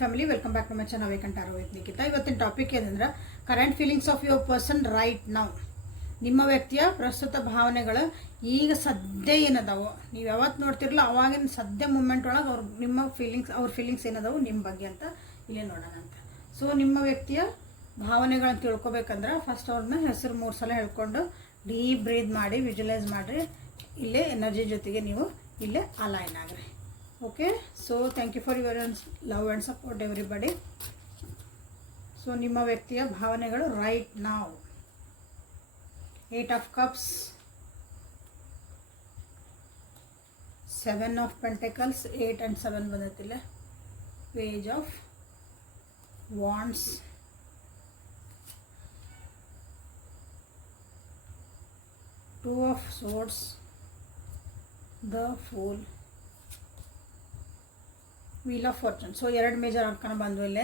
Family, welcome back to my channel vacant arrow with Nikhita. ಇವತ್ತಿನ topic ಏನಂದ್ರೆ current feelings of your person right now. ನಿಮ್ಮ ವ್ಯಕ್ತಿಯ ಪ್ರಸ್ತುತ ಭಾವನೆಗಳು ಈಗ ಸದ್ಯ ಏನದಾವೋ, ನೀವು ಯಾವತ್ತು ನೋಡ್ತಿರಲ್ಲ ಅವಾಗಿನ ಸದ್ಯ ಮೂಮೆಂಟ್ ಒಳಗೆ ಅವ್ರ ಫೀಲಿಂಗ್ಸ್ ಏನದಾವು ನಿಮ್ಮ ಬಗ್ಗೆ ಅಂತ ಇಲ್ಲೇ ನೋಡೋಣ ಅಂತ. ಸೊ ನಿಮ್ಮ ವ್ಯಕ್ತಿಯ ಭಾವನೆಗಳನ್ನ ತಿಳ್ಕೊಬೇಕಂದ್ರೆ ಫಸ್ಟ್ ಅವ್ರನ್ನ ಹೆಸರು 3 ಸಲ ಹೇಳ್ಕೊಂಡು ಡೀಪ್ ಬ್ರೀತ್ ಮಾಡಿ ವಿಜುವಲೈಸ್ ಮಾಡಿರಿ. ಇಲ್ಲೇ ಎನರ್ಜಿ ಜೊತೆಗೆ ನೀವು ಇಲ್ಲೇ align agri. Okay, so thank you for your love and support everybody. So ನಿಮ್ಮ ವ್ಯಕ್ತಿಯ ಭಾವನೆಗಳು right now. 8 of cups, 7 of pentacles, 8 and 7 ಬಂದತಿಲ್ಲ. Page of wands, Two of swords, the fool, wheel of fortune. So 2 major ಅನ್ಕೊಂಡು ಬಂದು ಇಲ್ಲೇ.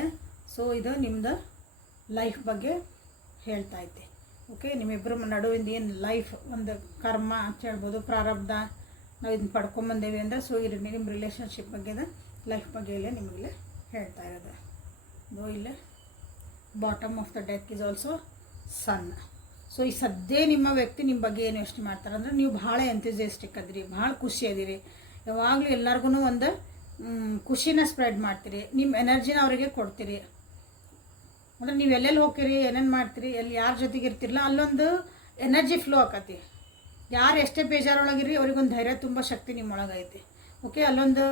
So ಇದು ನಿಮ್ಮದು life ಬಗ್ಗೆ ಹೇಳ್ತಾ ಐತೆ. ಓಕೆ, ನಿಮ್ಮಿಬ್ಬರು ನಡುವಿಂದ ಏನು ಲೈಫ್ ಒಂದು ಕರ್ಮ ಅಂತ ಹೇಳ್ಬೋದು, ಪ್ರಾರಬ್ಧ, ನಾವು ಇದನ್ನ ಪಡ್ಕೊಂಬಂದೇವಿ ಅಂದರೆ ಸೊ ಇದು ನಿಮ್ಮ ರಿಲೇಷನ್ಶಿಪ್ ಬಗ್ಗೆದ ಲೈಫ್ ಬಗ್ಗೆ ಇಲ್ಲೇ ನಿಮಗಿಲ್ಲೇ ಹೇಳ್ತಾ ಇರೋದು. ಇದು ಇಲ್ಲೇ bottom of the deck is also sun. So ಈ ಸದ್ಯ ನಿಮ್ಮ ವ್ಯಕ್ತಿ ನಿಮ್ಮ ಬಗ್ಗೆ ಏನು ಯೋಚನೆ ಮಾಡ್ತಾರೆ ಅಂದರೆ ನೀವು ಭಾಳ ಎಂಥೂಸಿಯಾಸ್ಟಿಕ್ ಅದಿರಿ, ಭಾಳ ಖುಷಿ ಅದಿರಿ, ಯಾವಾಗಲೂ ಎಲ್ಲರಿಗೂ ಒಂದು ಖುಷಿನ ಸ್ಪ್ರೆಡ್ ಮಾಡ್ತೀರಿ, ನಿಮ್ಮ ಎನರ್ಜಿನ ಅವರಿಗೆ ಕೊಡ್ತೀರಿ. ಅಂದರೆ ನೀವು ಎಲ್ಲೆಲ್ಲಿ ಹೋಗ್ತೀರಿ, ಏನೇನು ಮಾಡ್ತೀರಿ, ಎಲ್ಲಿ ಯಾರ ಜೊತೆಗೆ ಇರ್ತಿರಲ್ಲ ಅಲ್ಲೊಂದು ಎನರ್ಜಿ ಫ್ಲೋ ಆಕತಿ. ಯಾರು ಎಷ್ಟೇ ಬೇಜಾರೊಳಗಿರಿ ಅವ್ರಿಗೊಂದು ಧೈರ್ಯ ತುಂಬ ಶಕ್ತಿ ನಿಮ್ಮೊಳಗೈತಿ. ಓಕೆ, ಅಲ್ಲೊಂದು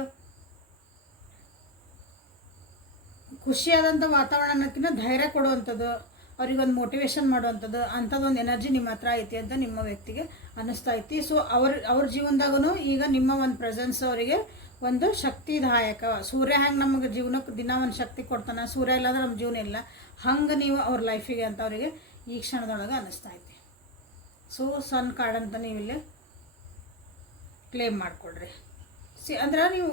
ಖುಷಿಯಾದಂಥ ವಾತಾವರಣ ಅನ್ನೋದಕ್ಕಿಂತ ಧೈರ್ಯ ಕೊಡುವಂಥದ್ದು, ಅವ್ರಿಗೊಂದು ಮೋಟಿವೇಶನ್ ಮಾಡುವಂಥದ್ದು ಅಂಥದ್ದೊಂದು ಎನರ್ಜಿ ನಿಮ್ಮ ಹತ್ರ ಐತಿ ಅಂತ ನಿಮ್ಮ ವ್ಯಕ್ತಿಗೆ ಅನ್ನಿಸ್ತಾ ಐತಿ. ಸೊ ಅವ್ರ ಜೀವನದಾಗೂ ಈಗ ನಿಮ್ಮ ಒಂದು ಪ್ರೆಸೆನ್ಸ್ ಅವರಿಗೆ ಒಂದು ಶಕ್ತಿದಾಯಕ. ಸೂರ್ಯ ಹೆಂಗೆ ನಮಗೆ ಜೀವನಕ್ಕೆ ದಿನ ಒಂದು ಶಕ್ತಿ ಕೊಡ್ತಾನೆ, ಸೂರ್ಯ ಇಲ್ಲಾಂದ್ರೆ ನಮ್ಮ ಜೀವನ ಇಲ್ಲ, ಹಂಗೆ ನೀವು ಅವ್ರ ಲೈಫಿಗೆ ಅಂತ ಅವರಿಗೆ ಈ ಕ್ಷಣದೊಳಗೆ ಅನ್ನಿಸ್ತಾ ಐತಿ. ಸೊ ಸನ್ ಕಾರ್ಡ್ ಅಂತ ನೀವು ಇಲ್ಲಿ ಕ್ಲೇಮ್ ಮಾಡಿಕೊಡ್ರಿ. ಅಂದ್ರೆ ನೀವು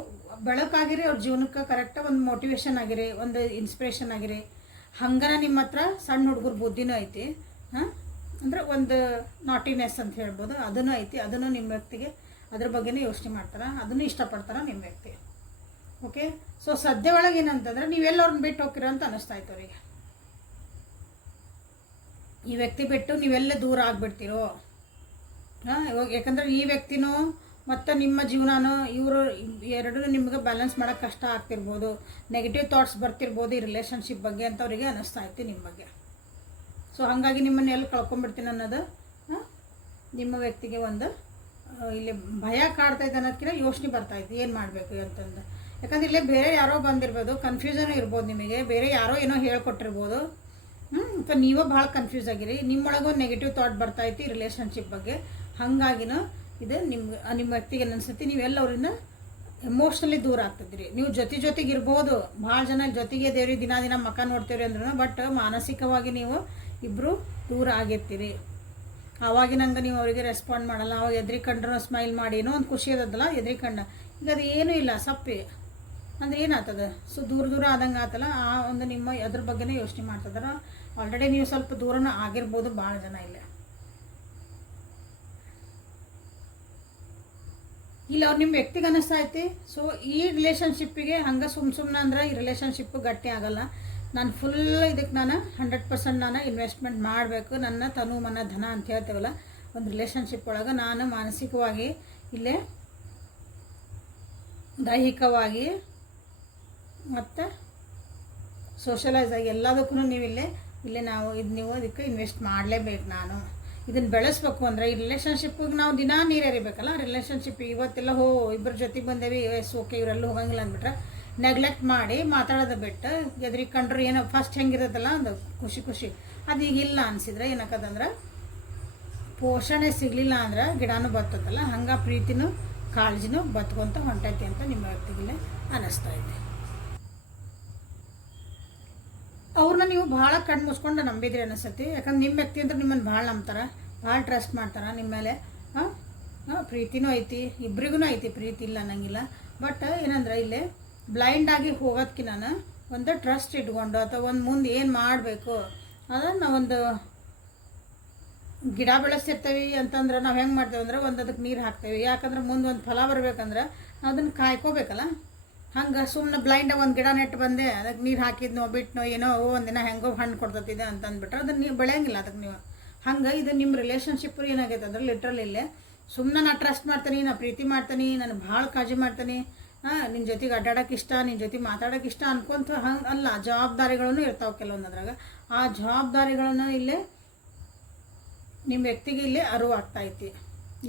ಬೆಳಕಾಗಿರಿ, ಅವ್ರ ಜೀವನಕ್ಕೆ ಕರೆಕ್ಟಾಗಿ ಒಂದು ಮೋಟಿವೇಶನ್ ಆಗಿರಿ, ಒಂದು ಇನ್ಸ್ಪಿರೇಷನ್ ಆಗಿರಿ. ಹಂಗನ ನಿಮ್ಮ ಹತ್ರ ಸಣ್ಣ ಹುಡುಗರ ಬುದ್ಧಿನೂ ಐತಿ, ಅಂದರೆ ಒಂದು ನಾಟಿನೆಸ್ ಅಂತ ಹೇಳ್ಬೋದು, ಅದೂ ಐತಿ. ಅದನ್ನು ನಿಮ್ಮ ವ್ಯಕ್ತಿಗೆ ಅದ್ರ ಬಗ್ಗೆನೇ ಯೋಚನೆ ಮಾಡ್ತಾರೆ, ಅದನ್ನು ಇಷ್ಟಪಡ್ತಾರೆ ನಿಮ್ಮ ವ್ಯಕ್ತಿ. ಓಕೆ, ಸೊ ಸದ್ಯ ಒಳಗೆ ಏನಂತಂದ್ರೆ ನೀವೆಲ್ಲವ್ರನ್ನ ಬಿಟ್ಟು ಹೋಗ್ತೀರ ಅಂತ ಅನ್ನಿಸ್ತಾ ಇತ್ತು ಅವರಿಗೆ. ಈ ವ್ಯಕ್ತಿ ಬಿಟ್ಟು ನೀವೆಲ್ಲ ದೂರ ಆಗಿಬಿಡ್ತೀರೋ. ಯಾಕಂದ್ರೆ ಈ ವ್ಯಕ್ತಿನೂ ಮತ್ತು ನಿಮ್ಮ ಜೀವನನೂ ಇವರು ಎರಡೂ ನಿಮಗೆ ಬ್ಯಾಲೆನ್ಸ್ ಮಾಡೋಕ್ಕೆ ಕಷ್ಟ ಆಗ್ತಿರ್ಬೋದು, ನೆಗೆಟಿವ್ ಥಾಟ್ಸ್ ಬರ್ತಿರ್ಬೋದು ಈ ರಿಲೇಷನ್ಶಿಪ್ ಬಗ್ಗೆ ಅಂತ ಅವರಿಗೆ ಅನ್ನಿಸ್ತಾ ಐತಿ ನಿಮ್ಮ ಬಗ್ಗೆ. ಸೊ ಹಾಗಾಗಿ ನಿಮ್ಮನ್ನು ಎಲ್ಲಿ ಕಳ್ಕೊಂಡ್ಬಿಡ್ತೀನಿ ಅನ್ನೋದು ನಿಮ್ಮ ವ್ಯಕ್ತಿಗೆ ಒಂದು ಇಲ್ಲಿ ಭಯ ಕಾಡ್ತೈತೆ ಅನ್ನೋದಕ್ಕಿಂತ ಯೋಚನೆ ಬರ್ತಾಯಿತ್ತು ಏನು ಮಾಡಬೇಕು ಅಂತಂದು. ಯಾಕಂದ್ರೆ ಇಲ್ಲೇ ಬೇರೆ ಯಾರೋ ಬಂದಿರ್ಬೋದು, ಕನ್ಫ್ಯೂಷನ್ ಇರ್ಬೋದು, ನಿಮಗೆ ಬೇರೆ ಯಾರೋ ಏನೋ ಹೇಳ್ಕೊಟ್ಟಿರ್ಬೋದು, ಅಥವಾ ನೀವೇ ಭಾಳ ಕನ್ಫ್ಯೂಸ್ ಆಗಿರಿ, ನಿಮ್ಮೊಳಗೊಂದು ನೆಗೆಟಿವ್ ಥಾಟ್ ಬರ್ತಾಯಿತ್ತು ಈ ರಿಲೇಷನ್ಶಿಪ್ ಬಗ್ಗೆ. ಹಾಗಾಗಿನೂ ಇದು ನಿಮ್ಮ ವ್ಯಕ್ತಿಗೆ ಅನಿಸುತ್ತೆ ನೀವೆಲ್ಲ ಅವರಿಂದ ಎಮೋಷ್ನಲಿ ದೂರ ಆಗ್ತಿದ್ರಿ. ನೀವು ಜೊತೆಗೆ ಇರ್ಬೋದು, ಭಾಳ ಜನ ಜೊತೆಗೆ ದೇವ್ರಿ ದಿನ ಮಕ ನೋಡ್ತೀರಿ ಅಂದ್ರೂ, ಬಟ್ ಮಾನಸಿಕವಾಗಿ ನೀವು ಇಬ್ಬರು ದೂರ ಆಗಿರ್ತೀರಿ. ಆವಾಗಿನಂಗೆ ನೀವು ಅವರಿಗೆ ರೆಸ್ಪಾಂಡ್ ಮಾಡಲ್ಲ, ಅವಾಗ ಎದ್ರಿಕಂಡ್ರೂ ಸ್ಮೈಲ್ ಮಾಡಿ ಏನೋ ಒಂದು ಖುಷಿ ಅದಲ್ಲ ಎದ್ರಿಕಂಡ. ಈಗ ಅದು ಏನೂ ಇಲ್ಲ, ಸಪ್ಪಿ ಅಂದ್ರೆ ಏನಾಗ್ತದೆ, ಸೊ ದೂರ ಆದಂಗೆ ಆತಲ್ಲ, ಆ ಒಂದು ನಿಮ್ಮ ಅದ್ರ ಬಗ್ಗೆನೇ ಯೋಚನೆ ಮಾಡ್ತಿದಾರೆ. ಆಲ್ರೆಡಿ ನೀವು ಸ್ವಲ್ಪ ದೂರನೂ ಆಗಿರ್ಬೋದು ಭಾಳ ಜನ ಇಲ್ಲೇ. ಇಲ್ಲ ಅವ್ರು ನಿಮ್ಮ ವ್ಯಕ್ತಿಗೆ ಅನ್ನಿಸ್ತಾ ಐತಿ. ಸೊ ಈ ರಿಲೇಷನ್ಶಿಪ್ಪಿಗೆ ಹಂಗೆ ಸುಮ್ಮನೆ ಅಂದ್ರೆ ಈ ರಿಲೇಷನ್ಶಿಪ್ ಗಟ್ಟಿ ಆಗಲ್ಲ. ನಾನು ಫುಲ್ ಇದಕ್ಕೆ ನಾನು 100% ನಾನು ಇನ್ವೆಸ್ಟ್ಮೆಂಟ್ ಮಾಡಬೇಕು, ನನ್ನ ತನು ಮನ ಧನ ಅಂತ ಹೇಳ್ತೇವಲ್ಲ ಒಂದು ರಿಲೇಷನ್ಶಿಪ್ ಒಳಗೆ. ನಾನು ಮಾನಸಿಕವಾಗಿ ಇಲ್ಲೇ ದೈಹಿಕವಾಗಿ ಮತ್ತು ಸೋಷಲೈಸ್ ಆಗಿ ಎಲ್ಲದಕ್ಕೂ ನೀವು ಇಲ್ಲೇ ನೀವು ಇದಕ್ಕೆ ಇನ್ವೆಸ್ಟ್ ಮಾಡಲೇಬೇಕು. ನಾನು ಇದನ್ನು ಬೆಳೆಸ್ಬೇಕು ಅಂದರೆ ಈ ರಿಲೇಷನ್ಶಿಪ್ಪಿಗೆ ನಾವು ದಿನ ನೀರು ಎರಿಬೇಕಲ್ಲ. ರಿಲೇಷನ್ಶಿಪ್ ಇವತ್ತೆಲ್ಲ ಇಬ್ಬರ ಜೊತೆಗೆ ಬಂದೇವಿ, ಓಕೆ ಇವರೆಲ್ಲ ಹೋಗಂಗಿಲ್ಲ ಅಂದ್ಬಿಟ್ರೆ ನೆಗ್ಲೆಕ್ಟ್ ಮಾಡಿ ಮಾತಾಡೋದು ಬಿಟ್ಟು ಎದ್ರಿಕೊಂಡ್ರು ಏನೋ ಫಸ್ಟ್ ಹೆಂಗಿರೋದಲ್ಲ ಒಂದು ಖುಷಿ ಅದು ಈಗಿಲ್ಲ ಅನಿಸಿದ್ರೆ ಏನಾಕದಂದ್ರೆ ಪೋಷಣೆ ಸಿಗಲಿಲ್ಲ ಅಂದ್ರೆ ಗಿಡನೂ ಬರ್ತದಲ್ಲ, ಹಂಗೆ ಪ್ರೀತಿನೂ ಕಾಳಜಿನೂ ಬತ್ಕೊಂತ ಹೊಂಟೈತಿ ಅಂತ ನಿಮ್ಮ ವ್ಯಕ್ತಿಗೆ ಅನ್ನಿಸ್ತಾ ಇದೆ. ಅವ್ರನ್ನ ನೀವು ಭಾಳ ಕಣ್ಣು ಮುಚ್ಕೊಂಡು ನಂಬಿದ್ರಿ ಅನಿಸ್ತೈತಿ. ಯಾಕಂದ್ರೆ ನಿಮ್ಮ ವ್ಯಕ್ತಿ ಅಂದ್ರೆ ನಿಮ್ಮನ್ನು ಭಾಳ ನಂಬ್ತಾರೆ, ಭಾಳ ಟ್ರಸ್ಟ್ ಮಾಡ್ತಾರೆ ನಿಮ್ಮ ಮೇಲೆ. ಪ್ರೀತಿನೂ ಐತಿ, ಇಬ್ಬರಿಗೂ ಐತಿ, ಪ್ರೀತಿ ಇಲ್ಲ ಅನ್ನಂಗಿಲ್ಲ. ಬಟ್ ಏನಂದ್ರೆ ಇಲ್ಲೇ ಬ್ಲೈಂಡ್ ಆಗಿ ಹೋಗೋದಕ್ಕಿಂತ ಒಂದು ಟ್ರಸ್ಟ್ ಇಟ್ಕೊಂಡು ಅಥವಾ ಒಂದು ಮುಂದೆ ಏನು ಮಾಡಬೇಕು ಅದನ್ನು ಒಂದು ಗಿಡ ಬೆಳೆಸ್ತಿರ್ತೀವಿ ಅಂತಂದ್ರೆ ನಾವು ಹೆಂಗೆ ಮಾಡ್ತೇವೆ ಅಂದ್ರೆ ಒಂದು ಅದಕ್ಕೆ ನೀರು ಹಾಕ್ತೇವೆ. ಯಾಕಂದ್ರೆ ಮುಂದೆ ಒಂದು ಫಲ ಬರಬೇಕಂದ್ರೆ ನಾವು ಅದನ್ನು ಕಾಯ್ಕೋಬೇಕಲ್ಲ. ಹಂಗೆ ಸುಮ್ಮನೆ ಬ್ಲೈಂಡಾಗಿ ಒಂದು ಗಿಡ ನೆಟ್ಟು ಬಂದೆ ಅದಕ್ಕೆ ನೀರು ಹಾಕಿದ್ನೋ ಬಿಟ್ನೋ ಏನೋ ಒಂದಿನ ಹೆಂಗೋ ಹಣ್ಣು ಕೊಡ್ತತಿದೆ ಅಂತ ಅಂದ್ಬಿಟ್ರೆ ಅದನ್ನು ನೀವು ಬೆಳೆಯಂಗಿಲ್ಲ ಅದಕ್ಕೆ ನೀವು. ಹಂಗೆ ಇದು ನಿಮ್ಮ ರಿಲೇಷನ್ಶಿಪ್ ಏನಾಗೈತೆ ಅಂದ್ರೆ ಲಿಟ್ರಲ್ ಇಲ್ಲೇ ಸುಮ್ಮನೆ ನಾ ಟ್ರಸ್ಟ್ ಮಾಡ್ತೀನಿ, ನಾ ಪ್ರೀತಿ ಮಾಡ್ತೀನಿ, ನಾನು ಭಾಳ ಕಾಳಜಿ ಮಾಡ್ತೀನಿ, ನಿನ್ನ ಜೊತೆಗೆ ಅಡ್ಡಾಡೋಕೆ ಇಷ್ಟ, ನಿನ್ನ ಜೊತೆ ಮಾತಾಡೋಕೆ ಇಷ್ಟ ಅನ್ಕೊಂತ ಹಂಗೆ ಅಲ್ಲ. ಜವಾಬ್ದಾರಿಗಳನ್ನು ಇರ್ತಾವೆ ಕೆಲವೊಂದದ್ರಾಗ. ಆ ಜವಾಬ್ದಾರಿಗಳನ್ನು ಇಲ್ಲೇ ನಿಮ್ಮ ವ್ಯಕ್ತಿಗೆ ಇಲ್ಲೇ ಅರಿವು ಆಗ್ತಾಯಿತಿ.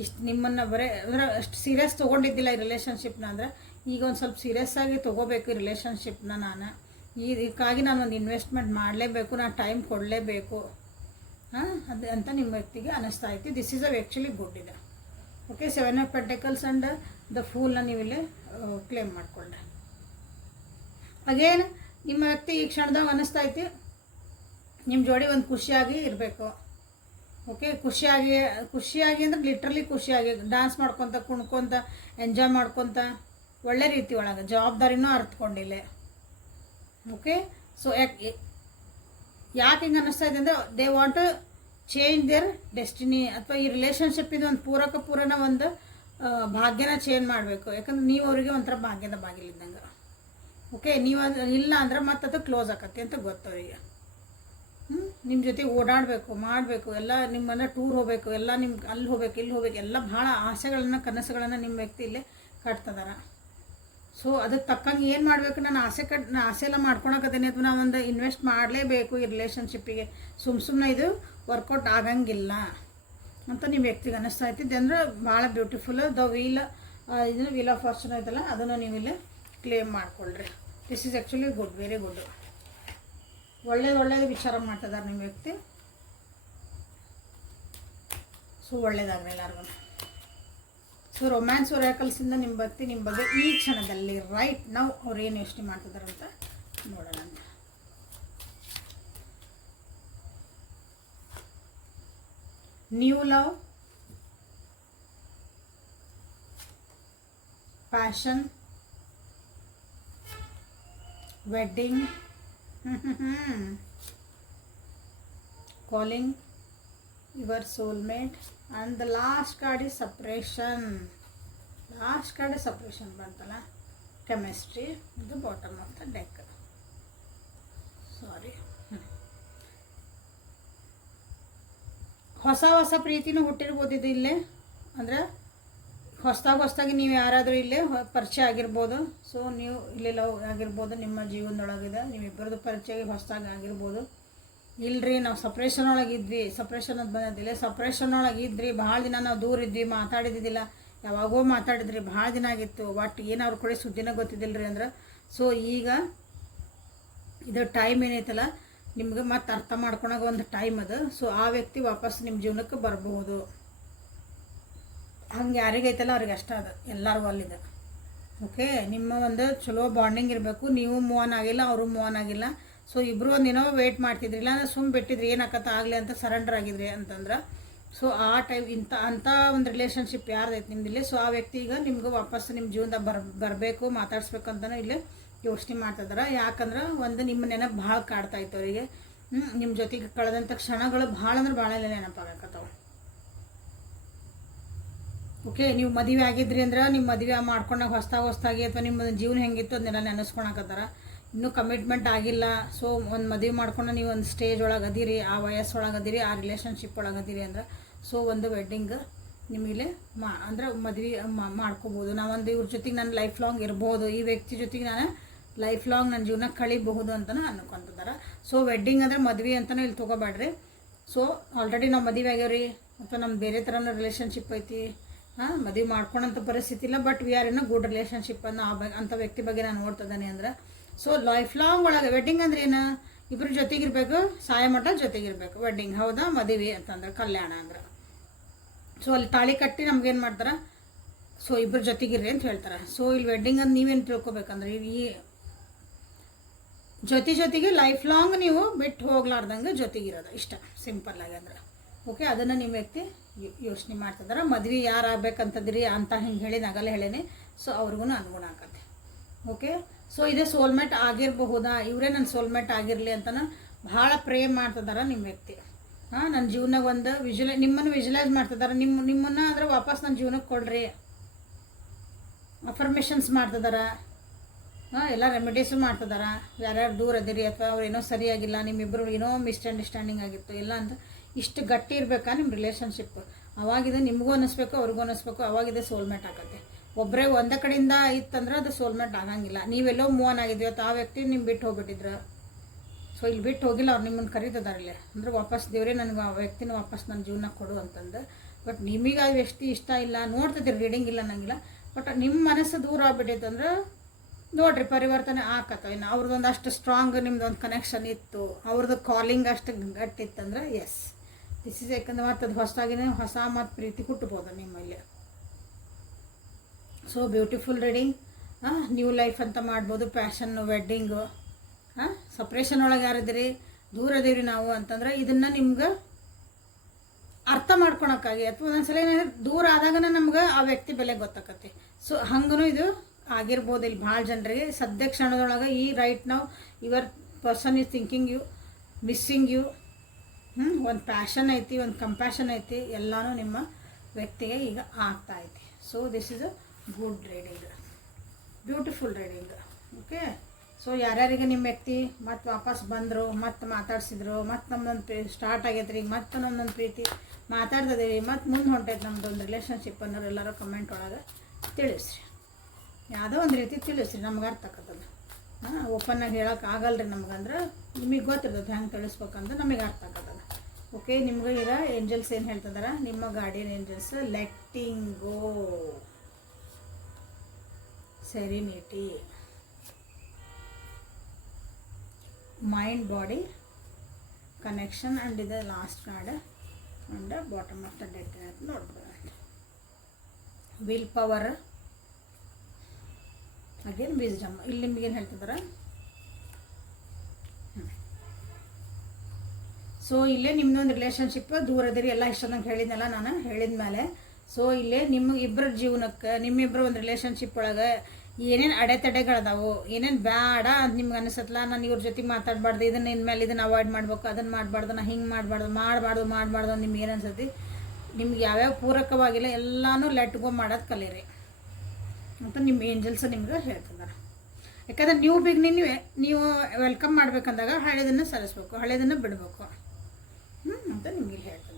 ಇಷ್ಟು ನಿಮ್ಮನ್ನು ಬರೀ ಅಂದ್ರೆ ಅಷ್ಟು ಸೀರಿಯಸ್ ತೊಗೊಂಡಿದ್ದಿಲ್ಲ ಈ ರಿಲೇಷನ್ಶಿಪ್ನ, ಅಂದ್ರೆ ಈಗ ಒಂದು ಸ್ವಲ್ಪ ಸೀರಿಯಸ್ ಆಗಿ ತೊಗೋಬೇಕು ಈ ರಿಲೇಷನ್ಶಿಪ್ನ. ನಾನು ಇದಕ್ಕಾಗಿ ನಾನು ಒಂದು ಇನ್ವೆಸ್ಟ್ಮೆಂಟ್ ಮಾಡಲೇಬೇಕು, ನಾನು ಟೈಮ್ ಕೊಡಲೇಬೇಕು ಅದು ಅಂತ ನಿಮ್ಮ ವ್ಯಕ್ತಿಗೆ ಅನ್ನಿಸ್ತಾ ಐತಿ. ದಿಸ್ ಈಸ್ ಆ್ಯಕ್ಚುಲಿ ಗುಡ್ ಇದೆ. Okay, 7 of pentacles and the ಫೂಲ್ನ ನೀವಿಲ್ಲಿ ಕ್ಲೇಮ್ ಮಾಡಿಕೊಂಡ್ರೆ. ಅಗೇನ್ ನಿಮ್ಮ ವ್ಯಕ್ತಿ ಈ ಕ್ಷಣದಾಗ ಅನ್ನಿಸ್ತಾ ಐತಿ ನಿಮ್ಮ ಜೋಡಿ ಒಂದು ಖುಷಿಯಾಗಿ ಇರಬೇಕು. ಓಕೆ, ಖುಷಿಯಾಗಿ ಅಂದ್ರೆ ಲಿಟ್ರಲಿ ಖುಷಿಯಾಗಿ ಡ್ಯಾನ್ಸ್ ಮಾಡ್ಕೊತ ಕುಣ್ಕೊತ ಎಂಜಾಯ್ ಮಾಡ್ಕೊತ ಒಳ್ಳೆ ರೀತಿ ಒಳಗೆ ಜವಾಬ್ದಾರಿನೂ ಅರ್ಥಕೊಂಡಿಲ್ಲ. ಓಕೆ, ಸೊ ಯಾಕೆ ಹಿಂಗೆ ಅನ್ನಿಸ್ತಾ ಇದೆ ಅಂದರೆ they want to change their destiny, ಅಥವಾ ಈ ರಿಲೇಷನ್ಶಿಪ್ ಇದು ಒಂದು ಪೂರನ ಒಂದು ಭಾಗ್ಯನ ಚೇಂಜ್ ಮಾಡಬೇಕು. ಯಾಕಂದ್ರೆ ನೀವು ಅವರಿಗೆ ಒಂಥರ ಭಾಗ್ಯದ ಬಾಗಿಲಿದ್ದಂಗೆ. ಓಕೆ, ನೀವು ಅದು ಇಲ್ಲ ಅಂದ್ರೆ ಮತ್ತೆ ಅದು ಕ್ಲೋಸ್ ಆಕತ್ತೆ ಅಂತ ಗೊತ್ತವರಿಗೆ. ನಿಮ್ಮ ಜೊತೆ ಓಡಾಡಬೇಕು, ಮಾಡಬೇಕು, ಎಲ್ಲ ನಿಮ್ಮನ್ನು ಟೂರ್ ಹೋಗಬೇಕು, ಎಲ್ಲ ನಿಮ್ಗೆ ಅಲ್ಲಿ ಹೋಗ್ಬೇಕು, ಇಲ್ಲಿ ಹೋಗ್ಬೇಕು, ಎಲ್ಲ ಭಾಳ ಆಸೆಗಳನ್ನು ಕನಸುಗಳನ್ನು ನಿಮ್ಮ ವ್ಯಕ್ತಿ ಇಲ್ಲೇ ಕಟ್ತಿದಾರ. ಸೊ ಅದಕ್ಕೆ ತಕ್ಕಂಗೆ ಏನು ಮಾಡಬೇಕು, ನಾನು ಆಸೆ ಎಲ್ಲ ಮಾಡ್ಕೊಳಕತ್ತೇನೆ ಅಥವಾ ನಾವು ಒಂದು ಇನ್ವೆಸ್ಟ್ ಮಾಡಲೇಬೇಕು ಈ ರಿಲೇಷನ್ಶಿಪ್ಪಿಗೆ, ಸುಮ್ಮನೆ ಇದು ವರ್ಕೌಟ್ ಆಗಂಗಿಲ್ಲ ಅಂತ ನಿಮ್ಮ ವ್ಯಕ್ತಿಗೆ ಅನ್ನಿಸ್ತಾ ಇತ್ತಿದ್ದೆ. ಅಂದರೆ ಭಾಳ ಬ್ಯೂಟಿಫುಲ್ ಇದನ್ನು ವೀಲ್ ಆಫ್ ಫಾರ್ಚೂನ್ ಐತಲ್ಲ ಅದನ್ನು ನೀವು ಇಲ್ಲಿ ಕ್ಲೇಮ್ ಮಾಡಿಕೊಳ್ಳ್ರಿ. This is actually good, very good. ಒಳ್ಳೇದು ವಿಚಾರ ಮಾಡ್ತಿದ್ದಾರೆ ನಿಮ್ಮ ವ್ಯಕ್ತಿ. ಸೊ ಒಳ್ಳೇದಾಗ್ರಿ ಎಲ್ಲರಿಗೂ. ಸೊ ರೊಮ್ಯಾನ್ಸ್ ಒರಾಕಲ್ಸಿಂದ ನಿಮ್ಮ ವ್ಯಕ್ತಿ ನಿಮ್ಮ ಬಗ್ಗೆ ಈ ಕ್ಷಣದಲ್ಲಿ ರೈಟ್ ನಾವು ಅವ್ರು ಏನು ಯೋಚನೆ ಮಾಡ್ತಿದ್ದಾರೆ ಅಂತ ನೋಡೋಣ ಅಂತ. New love, passion, wedding, calling, your soulmate, and the last card is separation. Last card is separation bantala. Chemistry, the bottom of the deck. Sorry. ಹೊಸ ಪ್ರೀತಿನೂ ಹುಟ್ಟಿರ್ಬೋದು ಇದು ಇಲ್ಲೇ. ಅಂದರೆ ಹೊಸದಾಗಿ ನೀವು ಯಾರಾದರೂ ಇಲ್ಲೇ ಪರಿಚಯ ಆಗಿರ್ಬೋದು. ಸೊ ನೀವು ಇಲ್ಲಿ ಲವ್ ಆಗಿರ್ಬೋದು, ನಿಮ್ಮ ಜೀವನದೊಳಗಿದೆ ನೀವಿಬ್ಬರದ್ದು ಪರಿಚಯ ಹೊಸದಾಗಿ ಆಗಿರ್ಬೋದು. ಇಲ್ಲರಿ ನಾವು ಸಪ್ರೇಷನ್ ಒಳಗಿದ್ವಿ, ಸಪ್ರೇಷನ್ ಅದು ಬಂದಿದ್ದಿಲ್ಲ, ಸಪ್ರೇಷನ್ ಒಳಗಿದ್ರಿ, ಭಾಳ ದಿನ ನಾವು ದೂರ ಇದ್ವಿ, ಮಾತಾಡಿದ್ದಿಲ್ಲ, ಯಾವಾಗೋ ಮಾತಾಡಿದ್ರಿ, ಭಾಳ ದಿನ ಆಗಿತ್ತು, ಬಟ್ ಏನು ಅವ್ರ ಕಡೆ ಸುದ್ದಿನ ಗೊತ್ತಿದ್ದಿಲ್ಲ ರೀ ಅಂದ್ರೆ. ಸೊ ಈಗ ಇದು ಟೈಮ್ ಏನೈತಲ್ಲ ನಿಮ್ಗೆ ಮತ್ತೆ ಅರ್ಥ ಮಾಡ್ಕೊಳಾಗ ಒಂದು ಟೈಮ್ ಅದು. ಸೊ ಆ ವ್ಯಕ್ತಿ ವಾಪಸ್ ನಿಮ್ಮ ಜೀವನಕ್ಕೆ ಬರಬಹುದು. ಹಂಗೆ ಯಾರಿಗೈತಲ್ಲ ಅವ್ರಿಗೆ ಅಷ್ಟ ಅದು, ಎಲ್ಲರಿಗೂ ಅಲ್ಲಿದೆ. ಓಕೆ, ನಿಮ್ಮ ಒಂದು ಚಲೋ ಬಾಂಡಿಂಗ್ ಇರಬೇಕು. ನೀವು ಮೂವ್ ಆನ್ ಆಗಿಲ್ಲ, ಅವರು ಮೂವ್ ಆನ್ ಆಗಿಲ್ಲ. ಸೊ ಇಬ್ಬರು ಒಂದಿನೋ ವೆಯ್ಟ್ ಮಾಡ್ತಿದ್ರಿ, ಇಲ್ಲ ಅಂದ್ರೆ ಸುಮ್ಮನೆ ಬಿಟ್ಟಿದ್ರಿ, ಏನಾಕತ್ತ ಆಗಲಿ ಅಂತ ಸರೆಂಡರ್ ಆಗಿದ್ರಿ ಅಂತಂದ್ರೆ. ಸೊ ಆ ಟೈಮ್ ಅಂಥ ಒಂದು ರಿಲೇಷನ್ಶಿಪ್ ಯಾರ್ದೈತೆ ನಿಮ್ದಿಲ್ಲಿ. ಸೊ ಆ ವ್ಯಕ್ತಿ ಈಗ ನಿಮ್ಗೆ ವಾಪಸ್ ನಿಮ್ಮ ಜೀವನದಾಗ ಬರಬೇಕು, ಮಾತಾಡ್ಸ್ಬೇಕಂತನೂ ಇಲ್ಲೇ ಯೋಚನೆ ಮಾಡ್ತಿದ್ದಾರೆ. ಯಾಕಂದ್ರೆ ಒಂದು ನಿಮ್ಮ ನೆನಪು ಭಾಳ ಕಾಡ್ತಾ ಇತ್ತು ಅವರಿಗೆ. ನಿಮ್ಮ ಜೊತೆಗೆ ಕಳೆದಂಥ ಕ್ಷಣಗಳು ಭಾಳ ಅಂದ್ರೆ ಭಾಳ ನೆನಪಾಗಕತ್ತವ. ಓಕೆ, ನೀವು ಮದುವೆ ಆಗಿದ್ರಿ ಅಂದ್ರೆ ನಿಮ್ಮ ಮದುವೆ ಮಾಡ್ಕೊಂಡಾಗ ಹೊಸ್ದಾಗಿ ಅಥವಾ ನಿಮ್ಮ ಜೀವನ ಹೆಂಗಿತ್ತು ಅದನ್ನೆಲ್ಲ ನೆನೆಸ್ಕೊಳಕತ್ತಾರ. ಇನ್ನೂ ಕಮಿಟ್ಮೆಂಟ್ ಆಗಿಲ್ಲ. ಸೊ ಒಂದು ಮದುವೆ ಮಾಡ್ಕೊಂಡು ನೀವು ಒಂದು ಸ್ಟೇಜ್ ಒಳಗೆ ಅದೀರಿ, ಆ ವಯಸ್ಸೊಳಗೆ ಅದೀರಿ, ಆ ರಿಲೇಷನ್ಶಿಪ್ ಒಳಗೆ ಅದೀರಿ ಅಂದ್ರೆ ಸೊ ಒಂದು ವೆಡ್ಡಿಂಗ್ ನಿಮಗೆ ಅಂದ್ರೆ ಮದುವೆ ಮಾಡ್ಕೋಬೋದು. ನಾವೊಂದು ಇವ್ರ ಜೊತೆಗೆ ನಾನು ಲೈಫ್ ಲಾಂಗ್ ಇರ್ಬೋದು, ಈ ವ್ಯಕ್ತಿ ಜೊತೆಗೆ ನಾನು ಲೈಫ್ ಲಾಂಗ್ ನನ್ನ ಜೀವನ ಕಳಿಬಹುದು ಅಂತಲೂ ಅನ್ಕೊಂತಿದ್ದಾರೆ. ಸೊ ವೆಡ್ಡಿಂಗ್ ಅಂದರೆ ಮದುವೆ ಅಂತಲೇ ಇಲ್ಲಿ ತೊಗೋಬೇಡ್ರಿ. ಸೊ ಆಲ್ರೆಡಿ ನಾವು ಮದುವೆ ಆಗ್ಯಾವ್ರಿ ಅಥವಾ ನಮ್ಮ ಬೇರೆ ಥರನೂ ರಿಲೇಷನ್ಶಿಪ್ ಐತಿ, ಮದುವೆ ಮಾಡ್ಕೊಳಂಥ ಪರಿಸ್ಥಿತಿ ಇಲ್ಲ, but we are in a good relationship ಅನ್ನೋ ಅಂಥ ವ್ಯಕ್ತಿ ಬಗ್ಗೆ ನಾನು ನೋಡ್ತಿದ್ದಾನೆ ಅಂದ್ರೆ. ಸೊ ಲೈಫ್ ಲಾಂಗ್ ಒಳಗೆ ವೆಡ್ಡಿಂಗ್ ಅಂದ್ರೆ ಏನು, ಇಬ್ಬರು ಜೊತೆಗಿರ್ಬೇಕು, ಸಾಯ ಮಟ್ಟ ಜೊತೆಗಿರ್ಬೇಕು. ವೆಡ್ಡಿಂಗ್ ಹೌದಾ, ಮದುವೆ ಅಂತಂದ್ರೆ ಕಲ್ಯಾಣ ಅಂದ್ರೆ. ಸೊ ಅಲ್ಲಿ ತಾಳಿ ಕಟ್ಟಿ ನಮ್ಗೇನು ಮಾಡ್ತಾರೆ, ಸೊ ಇಬ್ಬರು ಜೊತೆಗಿರ್ರಿ ಅಂತ ಹೇಳ್ತಾರೆ. ಸೊ ಇಲ್ಲಿ ವೆಡ್ಡಿಂಗ್ ಅಂತ ನೀವೇನು ತಿಳ್ಕೊಬೇಕಂದ್ರೆ ಈ ಜೊತೆಗೆ ಲೈಫ್ ಲಾಂಗ್ ನೀವು ಬಿಟ್ಟು ಹೋಗ್ಲಾರ್ದಂಗೆ ಜೊತೆಗಿರೋದು ಇಷ್ಟ, ಸಿಂಪಲ್ಲಾಗಿ ಅಂದ್ರೆ. ಓಕೆ, ಅದನ್ನು ನಿಮ್ಮ ವ್ಯಕ್ತಿ ಯೋಚನೆ ಮಾಡ್ತಿದ್ದಾರೆ. ಮದುವೆ ಯಾರು ಆಗ್ಬೇಕಂತದ್ರಿ ಅಂತ ಹಿಂಗೆ ಹೇಳಿ ನಗಲೆ ಹೇಳೇನೆ. ಸೊ ಅವ್ರಿಗೂ ಅನುಗುಣ ಆಗತ್ತೆ. ಓಕೆ, ಸೊ ಇದೇ ಸೋಲ್ಮೇಟ್ ಆಗಿರಬಹುದಾ, ಇವರೇ ನನ್ನ ಸೋಲ್ಮೇಟ್ ಆಗಿರಲಿ ಅಂತನ ಭಾಳ ಪ್ರೇ ಮಾಡ್ತಿದ್ದಾರೆ ನಿಮ್ಮ ವ್ಯಕ್ತಿ. ನನ್ನ ಜೀವನಾಗ ಒಂದು ನಿಮ್ಮನ್ನು ವಿಜುವಲೈಸ್ ಮಾಡ್ತಿದ್ದಾರೆ. ನಿಮ್ಮನ್ನು ಅಂದ್ರೆ ವಾಪಸ್ ನನ್ನ ಜೀವನಕ್ಕೆ ಕೊಡ್ರಿ, ಅಫರ್ಮೇಷನ್ಸ್ ಮಾಡ್ತಿದ್ದಾರೆ. ಎಲ್ಲ ರೆಮಿಡೀಸು ಮಾಡ್ತಿದಾರ. ಯಾರ್ಯಾರು ದೂರ ಅದಿರಿ ಅಥವಾ ಅವ್ರು ಏನೋ ಸರಿಯಾಗಿಲ್ಲ, ನಿಮ್ಮಿಬ್ಬರು ಏನೋ ಮಿಸ್ಅಂಡರ್ಸ್ಟ್ಯಾಂಡಿಂಗ್ ಆಗಿತ್ತು ಎಲ್ಲ ಅಂತ ಇಷ್ಟು ಗಟ್ಟಿ ಇರಬೇಕಾ ನಿಮ್ಮ ರಿಲೇಷನ್ಶಿಪ್? ಅವಾಗಿದೆ ನಿಮಗೂ ಅನ್ನಿಸ್ಬೇಕು, ಅವ್ರಿಗೂ ಅನ್ನಿಸ್ಬೇಕು, ಅವಾಗಿದೆ ಸೋಲ್ಮೇಟ್ ಆಗುತ್ತೆ. ಒಬ್ಬರೇ ಒಂದೇ ಕಡೆಯಿಂದ ಇತ್ತಂದ್ರೆ ಅದು ಸೋಲ್ಮೇಟ್ ಆಗಂಗಿಲ್ಲ. ನೀವೆಲ್ಲೋ ಮೂವ್ ಆನ್ ಆಗಿದ್ವಿ ಅಥವಾ ಆ ವ್ಯಕ್ತಿ ನಿಮ್ಮ ಬಿಟ್ಟು ಹೋಗ್ಬಿಟ್ಟಿದ್ರು. ಸೊ ಇಲ್ಲಿ ಬಿಟ್ಟು ಹೋಗಿಲ್ಲ, ಅವ್ರು ನಿಮ್ಮನ್ನು ಕರೀತಿದಾರಲ್ಲೇ ಅಂದರೆ ವಾಪಸ್ ದೇವರೇ ನನಗೆ ಆ ವ್ಯಕ್ತಿನ ವಾಪಸ್ ನನ್ನ ಜೀವನ ಕೊಡು ಅಂತಂದು. ಬಟ್ ನಿಮಗೆ ಆ ವ್ಯಕ್ತಿ ಇಷ್ಟ ಇಲ್ಲ, ನೋಡ್ತಿದ್ದೀರಿ ರೀಡಿಂಗ್ ಇಲ್ಲ ಅನ್ನಂಗಿಲ್ಲ. ಬಟ್ ನಿಮ್ಮ ಮನಸ್ಸು ದೂರ ಆಗ್ಬಿಟ್ಟೈತೆ ಅಂದ್ರೆ ನೋಡಿರಿ ಪರಿವರ್ತನೆ ಆಕತ್ತ. ಇನ್ನು ಅವ್ರದ್ದೊಂದು ಅಷ್ಟು ಸ್ಟ್ರಾಂಗ್ ನಿಮ್ದೊಂದು ಕನೆಕ್ಷನ್ ಇತ್ತು, ಅವ್ರದ್ದು ಕಾಲಿಂಗ್ ಅಷ್ಟು ಗಟ್ಟಿತ್ತಂದ್ರೆ ಎಸ್ ದಿಸ್ ಇಸ್. ಯಾಕಂದ್ರೆ ಮತ್ತು ಅದು ಹೊಸ ಮತ್ತು ಪ್ರೀತಿ ಹುಟ್ಟಬೋದು ನಿಮ್ಮಲ್ಲಿ. So beautiful reading. New life ಅಂತ ಮಾಡ್ಬೋದು, ಪ್ಯಾಷನ್ನು, ವೆಡ್ಡಿಂಗು, ಸಪ್ರೇಷನ್ ಒಳಗೆ ಯಾರಿದ್ದೀರಿ, ದೂರ ಅದೀವಿ ನಾವು ಅಂತಂದ್ರೆ ಇದನ್ನು ನಿಮ್ಗೆ ಅರ್ಥ ಮಾಡ್ಕೊಳಕ್ಕಾಗಿ ಅಥವಾ ಒಂದೊಂದ್ಸಲ ಏನಾದ್ರೆ ದೂರ ಆದಾಗನ ನಮ್ಗೆ ಆ ವ್ಯಕ್ತಿ ಬೆಲೆ ಗೊತ್ತಾಕತ್ತೆ. ಸೊ ಹಂಗೂ ಇದು ಆಗಿರ್ಬೋದು ಇಲ್ಲಿ ಭಾಳ ಜನರಿಗೆ. ಸದ್ಯ ಕ್ಷಣದೊಳಗೆ ಈ ರೈಟ್ ನಾವು your person is thinking you, missing you. ಒಂದು ಪ್ಯಾಷನ್ ಐತಿ, ಒಂದು ಕಂಪ್ಯಾಷನ್ ಐತಿ, ಎಲ್ಲನೂ ನಿಮ್ಮ ವ್ಯಕ್ತಿಗೆ ಈಗ ಆಗ್ತಾ ಐತಿ. So this is a good reading, beautiful reading. Okay. So ಯಾರ್ಯಾರಿಗೆ ನಿಮ್ಮ ವ್ಯಕ್ತಿ ಮತ್ತೆ ವಾಪಸ್ ಬಂದರು, ಮತ್ತೆ ಮಾತಾಡ್ಸಿದ್ರು, ಮತ್ತೆ ನಮ್ಮದೊಂದು ಸ್ಟಾರ್ಟ್ ಆಗೈತೆ ರೀ, ಮತ್ತೆ ನಮ್ಮದೊಂದು ಪ್ರೀತಿ ಮಾತಾಡ್ತದೇವಿ, ಮತ್ತು ಮುಂದೆ ಹೊಂಟೈತೆ ನಮ್ಮದೊಂದು ರಿಲೇಷನ್ಶಿಪ್ ಅನ್ನೋರು ಎಲ್ಲರೂ ಕಮೆಂಟ್ ಒಳಗೆ ತಿಳಿಸ್ರಿ. ಯಾವುದೋ ಒಂದು ರೀತಿ ತಿಳಿಸ್ರಿ, ನಮ್ಗೆ ಅರ್ಥ ಆಕತ್ತದ. ಓಪನ್ನಾಗಿ ಹೇಳೋಕೆ ಆಗಲ್ರಿ ನಮ್ಗಂದ್ರೆ ನಿಮಗೆ ಗೊತ್ತಿರ್ತದೆ ಹೆಂಗೆ ತಿಳಿಸ್ಬೇಕಂದ್ರೆ ನಮಗೆ ಅರ್ಥ ಆಕತ್ತದ. ಓಕೆ. ನಿಮ್ಗೆ ಈಗ ಏಂಜಲ್ಸ್ ಏನು ಹೇಳ್ತಿದಾರ, ನಿಮ್ಮ guardian angels letting go, serenity, mind body connection, and the last card on the bottom of the deck ನೋಡ್ಬೋದು. Will power, again wisdom. ಇಲ್ಲಿ ನಿಮ್ಗೆ ಏನು ಹೇಳ್ತಿದಾರ, ಸೊ ಇಲ್ಲೇ ನಿಮ್ದೊಂದು ರಿಲೇಷನ್ಶಿಪ್ ದೂರದಿರಿ ಎಲ್ಲ ಇಷ್ಟೊಂದಂಗೆ ಹೇಳಿದ್ನಲ್ಲ ನಾನು ಹೇಳಿದ ಮೇಲೆ. ಸೊ ಇಲ್ಲೇ ನಿಮ್ಮ ಇಬ್ಬರ ಜೀವನಕ್ಕೆ, ನಿಮ್ಮಿಬ್ಬರು ಒಂದು ರಿಲೇಷನ್ಶಿಪ್ ಒಳಗೆ ಏನೇನು ಅಡೆತಡೆಗಳದಾವು, ಏನೇನು ಬೇಡ ಅಂತ ನಿಮ್ಗೆ ಅನಿಸತ್ತಲ್ಲ, ನಾನು ಇವ್ರ ಜೊತೆ ಮಾತಾಡಬಾರ್ದು, ಇದನ್ನ ಇನ್ಮೇಲೆ ಇದನ್ನು ಅವಾಯ್ಡ್ ಮಾಡ್ಬೇಕು, ಅದನ್ನು ಮಾಡಬಾರ್ದು, ನಾ ಹಿಂಗೆ ಮಾಡಬಾರ್ದು ಅಂತ ನಿಮ್ಗೆ ಏನು ಅನ್ಸತಿ, ನಿಮ್ಗೆ ಯಾವ್ಯಾವ ಪೂರಕವಾಗಿಲ್ಲ ಎಲ್ಲನೂ ಲೆಟ್ ಗೋ ಮಾಡೋದು ಕಲೀರಿ ಅಂತ ನಿಮ್ಮ ಏಂಜಲ್ಸ್ ನಿಮ್ಗೆ ಹೇಳ್ತಿದ್ದಾರೆ. ಯಾಕಂದ್ರೆ ನ್ಯೂ ಬಿಗ್ನಿಂಗ್ ನೀವು ವೆಲ್ಕಮ್ ಮಾಡ್ಬೇಕಂದಾಗ ಹಳೆದನ್ನು ಸರಿಸ್ಬೇಕು, ಹಳೆದನ್ನು ಬಿಡಬೇಕು ಅಂತ ನಿಮ್ಗೆ ಹೇಳ್ತಿದ್ದಾರೆ.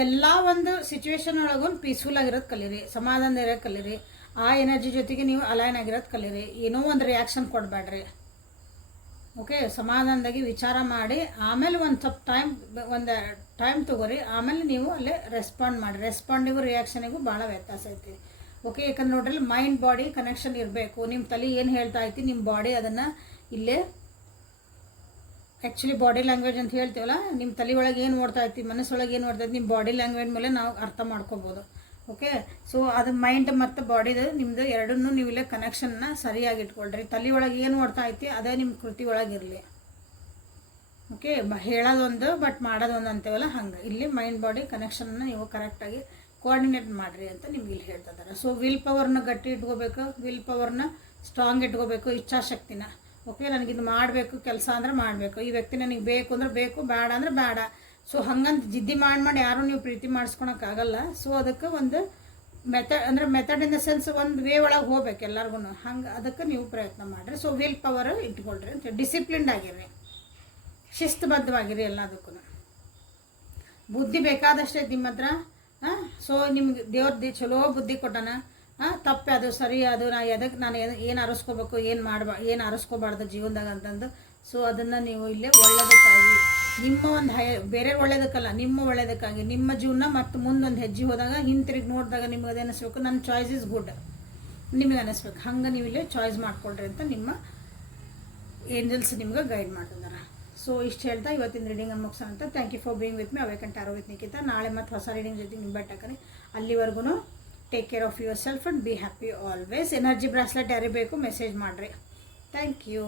ಎಲ್ಲ ಒಂದು ಸಿಚುವೇಶನ್ ಒಳಗೂ ಪೀಸ್ಫುಲ್ ಆಗಿರೋದು ಕಲೀರಿ, ಸಮಾಧಾನ ಇರೋದು ಕಲೀರಿ, ಆ ಎನರ್ಜಿ ಜೊತೆಗೆ ನೀವು ಅಲೈನ್ ಆಗಿರೋದು ಕಲೀರಿ. ಏನೋ ಒಂದು ರಿಯಾಕ್ಷನ್ ಕೊಡಬೇಡ್ರಿ. ಓಕೆ. ಸಮಾಧಾನದಾಗಿ ವಿಚಾರ ಮಾಡಿ ಆಮೇಲೆ ಒಂದು ಸ್ವಲ್ಪ ಟೈಮ್ ತೊಗೋರಿ, ಆಮೇಲೆ ನೀವು ಅಲ್ಲೇ ರೆಸ್ಪಾಂಡ್ ಮಾಡಿ. ರೆಸ್ಪಾಂಡಿಗೂ ರಿಯಾಕ್ಷನಿಗೂ ಭಾಳ ವ್ಯತ್ಯಾಸ ಐತಿ. ಓಕೆ. ಯಾಕಂದ್ರೆ ನೋಡ್ರಿ ಮೈಂಡ್ ಬಾಡಿ ಕನೆಕ್ಷನ್ ಇರಬೇಕು. ನಿಮ್ಮ ತಲೆ ಏನು ಹೇಳ್ತಾ ಐತಿ, ನಿಮ್ಮ ಬಾಡಿ ಅದನ್ನು ಇಲ್ಲೇ ಆ್ಯಕ್ಚುಲಿ ಬಾಡಿ ಲ್ಯಾಂಗ್ವೇಜ್ ಅಂತ ಹೇಳ್ತೀವಲ್ಲ, ನಿಮ್ಮ ತಲೆ ಒಳಗೆ ಏನು ಓಡ್ತಾ ಐತಿ, ಮನಸ್ಸೊಳಗೆ ಏನು ಓಡ್ತಾ ಐತಿ, ನಿಮ್ಮ ಬಾಡಿ ಲ್ಯಾಂಗ್ವೇಜ್ ಮೇಲೆ ನಾವು ಅರ್ಥ ಮಾಡ್ಕೋಬೋದು. ಓಕೆ. ಸೊ ಅದು ಮೈಂಡ್ ಮತ್ತು ಬಾಡಿದು ನಿಮ್ಮದು ಎರಡನ್ನೂ ನೀವು ಇಲ್ಲೇ ಕನೆಕ್ಷನ್ನ ಸರಿಯಾಗಿ ಇಟ್ಕೊಳ್ರಿ. ತಲೆ ಒಳಗೆ ಏನು ಓಡ್ತಾ ಐತಿ ಅದೇ ನಿಮ್ಮ ಕೃತಿ ಒಳಗಿರಲಿ. ಓಕೆ. ಹೇಳೋದೊಂದು ಬಟ್ ಮಾಡೋದೊಂದು ಅಂತೀವಲ್ಲ ಹಂಗೆ ಇಲ್ಲಿ ಮೈಂಡ್ ಬಾಡಿ ಕನೆಕ್ಷನ್ನ ನೀವು ಕರೆಕ್ಟಾಗಿ ಕೋಆರ್ಡಿನೇಟ್ ಮಾಡಿರಿ ಅಂತ ನಿಮ್ಗೆ ಇಲ್ಲಿ ಹೇಳ್ತಿದ್ದಾರೆ. ಸೊ ವಿಲ್ ಪವರ್ನ ಗಟ್ಟಿ ಇಟ್ಕೋಬೇಕು, ವಿಲ್ ಪವರ್ನ ಸ್ಟ್ರಾಂಗ್ ಇಟ್ಕೋಬೇಕು, ಇಚ್ಛಾಶಕ್ತಿನ. ಓಕೆ. ನನಗಿದು ಮಾಡಬೇಕು ಕೆಲಸ ಅಂದ್ರೆ ಮಾಡಬೇಕು, ಈ ವ್ಯಕ್ತಿ ನನಗೆ ಬೇಕು ಅಂದ್ರೆ ಬೇಕು, ಬೇಡ ಅಂದ್ರೆ ಬೇಡ. ಸೊ ಹಂಗಂತ ಜಿದ್ದಿ ಮಾಡಿ ಯಾರೂ ನೀವು ಪ್ರೀತಿ ಮಾಡಿಸ್ಕೊಳಕ್ಕಾಗಲ್ಲ. ಸೊ ಅದಕ್ಕೆ ಒಂದು ಮೆಥಡ್ ಇನ್ ದ ಸೆನ್ಸ್ ಒಂದು ವೇ ಒಳಗೆ ಹೋಗ್ಬೇಕು ಎಲ್ಲರಿಗೂ, ಹಂಗೆ ಅದಕ್ಕೆ ನೀವು ಪ್ರಯತ್ನ ಮಾಡಿರಿ. ಸೊ ವಿಲ್ ಪವರ್ ಇಟ್ಕೊಳ್ರಿ ಅಂತ, ಡಿಸಿಪ್ಲಿನ್ಡ್ ಆಗಿರಿ, ಶಿಸ್ತುಬದ್ಧವಾಗಿರಿ ಎಲ್ಲದಕ್ಕೂ. ಬುದ್ಧಿ ಬೇಕಾದಷ್ಟೇ ನಿಮ್ಮ ಹತ್ರ. ಸೊ ನಿಮ್ಗೆ ದೇವ್ರದ್ದು ಚಲೋ ಬುದ್ಧಿ ಕೊಟ್ಟಾನ. ತಪ್ಪೆ ಅದು ಸರಿ ಅದು ನಾನು ಏನು ಅರಸ್ಕೋಬೇಕು, ಏನು ಅರಸ್ಕೋಬಾರ್ದು ಜೀವನದಾಗ ಅಂತಂದು. ಸೊ ಅದನ್ನು ನೀವು ಇಲ್ಲೇ ಒಳ್ಳೆಯದಕ್ಕಾಗಿ, ನಿಮ್ಮ ಒಂದು ಬೇರೆ ಒಳ್ಳೇದಕ್ಕಲ್ಲ, ನಿಮ್ಮ ಒಳ್ಳೇದಕ್ಕಾಗಿ, ನಿಮ್ಮ ಜೀವನ ಮತ್ತು ಮುಂದೊಂದು ಹೆಜ್ಜೆ ಹೋದಾಗ ಹಿಂತಿರುಗಿ ನೋಡಿದಾಗ ನಿಮ್ಗೆ ಅದು ಅನ್ನಿಸ್ಬೇಕು, ನನ್ನ ಚಾಯ್ಸ್ ಇಸ್ ಗುಡ್ ನಿಮಗೆ ಅನ್ನಿಸ್ಬೇಕು. ಹಂಗೆ ನೀವು ಇಲ್ಲೇ ಚಾಯ್ಸ್ ಮಾಡ್ಕೊಳ್ರಿ ಅಂತ ನಿಮ್ಮ ಏಂಜಲ್ಸ್ ನಿಮ್ಗೆ ಗೈಡ್ ಮಾಡ್ತಿದ್ದಾರೆ. ಸೊ ಇಷ್ಟು ಹೇಳ್ತಾ ಇವತ್ತಿನ ರೀಡಿಂಗನ್ನು ಮುಗಿಸೋಣ ಅಂತ. Thank you for being with me. Awaken tarot with Nikhita. ನಾಳೆ ಮತ್ತು ಹೊಸ ರೀಡಿಂಗ್ ಜೊತೆಗೆ ನಿಮ್ಮ ಬೆಟ್ಟಾಕರಿ. ಅಲ್ಲಿವರೆಗೂ take care of yourself and be happy always. Energy bracelet ಯಾರಿಗೆ ಬೇಕು ಮೆಸೇಜ್ ಮಾಡಿರಿ. Thank you.